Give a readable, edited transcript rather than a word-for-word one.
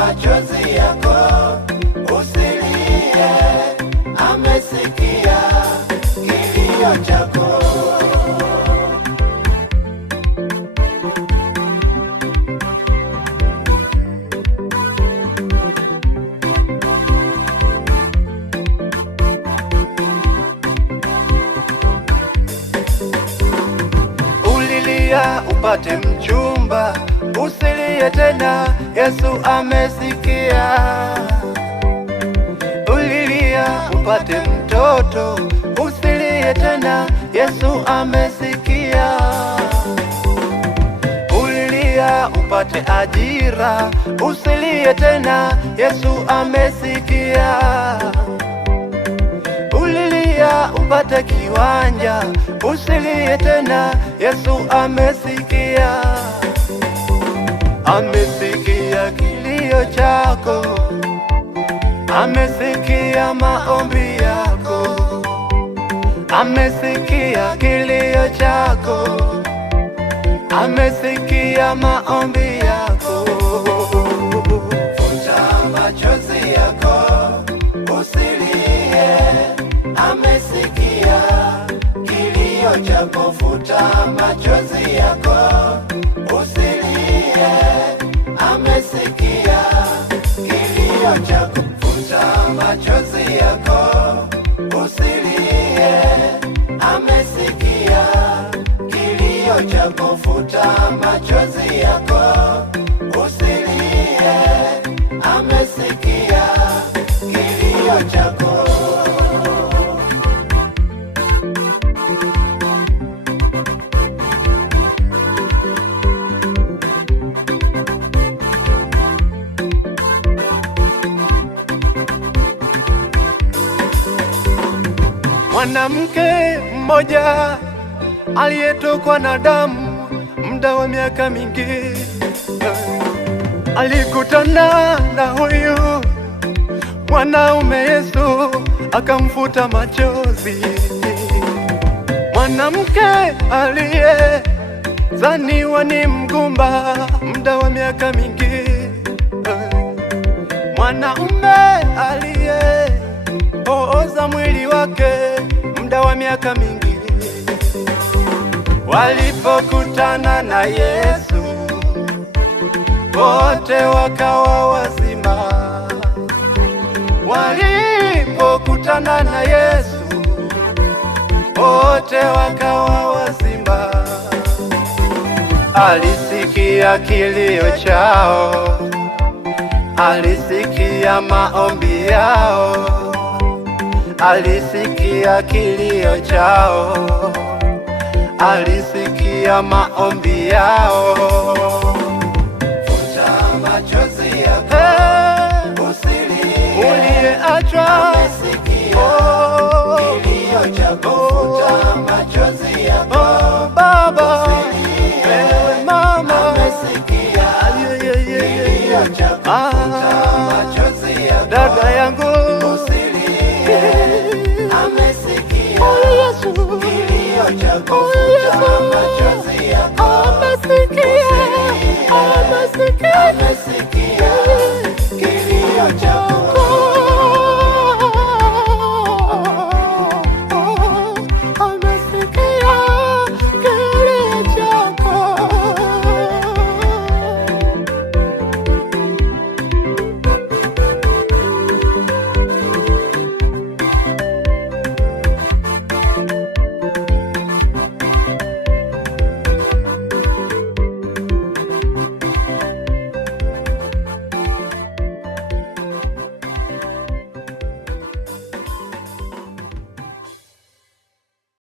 machozi yako, usilie, amesikia kilio chako. Ulilia upate mchumba, usilie tena, Yesu amesikia. Ulilia upate mtoto, usilie tena, Yesu amesikia. Ulilia upate ajira, usilie tena, Yesu amesikia. Ulilia upate kiwanja, usilie tena, Yesu amesikia. Amesikia kilio chako, amesikia maombi yako, amesikia kilio chako, amesikia maombi yako. Futa machozi yako, usilie, amesikia kilio chako. Futa machozi yako, usilie, amesikia kilio chako. Futa machozi yako, usilie, amesikia kilio chako. Futa machozi yako, usilie, amesikia kilio chako. Mwanamke mmoja aliyetokwa na damu muda wa miaka mingi, alikutana na huyu mwanaume Yesu akamfuta machozi. Mwanamke aliyezaniwa ni mgumba muda wa miaka mingi, mwanaume aliyepooza mwili wake muda wa miaka mingi. Walipokutana na Yesu, wote wakawa wazima. Walipokutana na Yesu, wote wakawa wazima. Alisikia kilio chao, alisikia maombi yao, alisikia kilio chao, alisikia maombi yao. Futa machozi yako, usilie, uliyeachwa, amesikia kilio chako. Futa machozi yako, baba, usilie, mama, amesikia kilio chako. Futa machozi yako, dada yangu, usilie, amesikia kilio chako. Futa machozi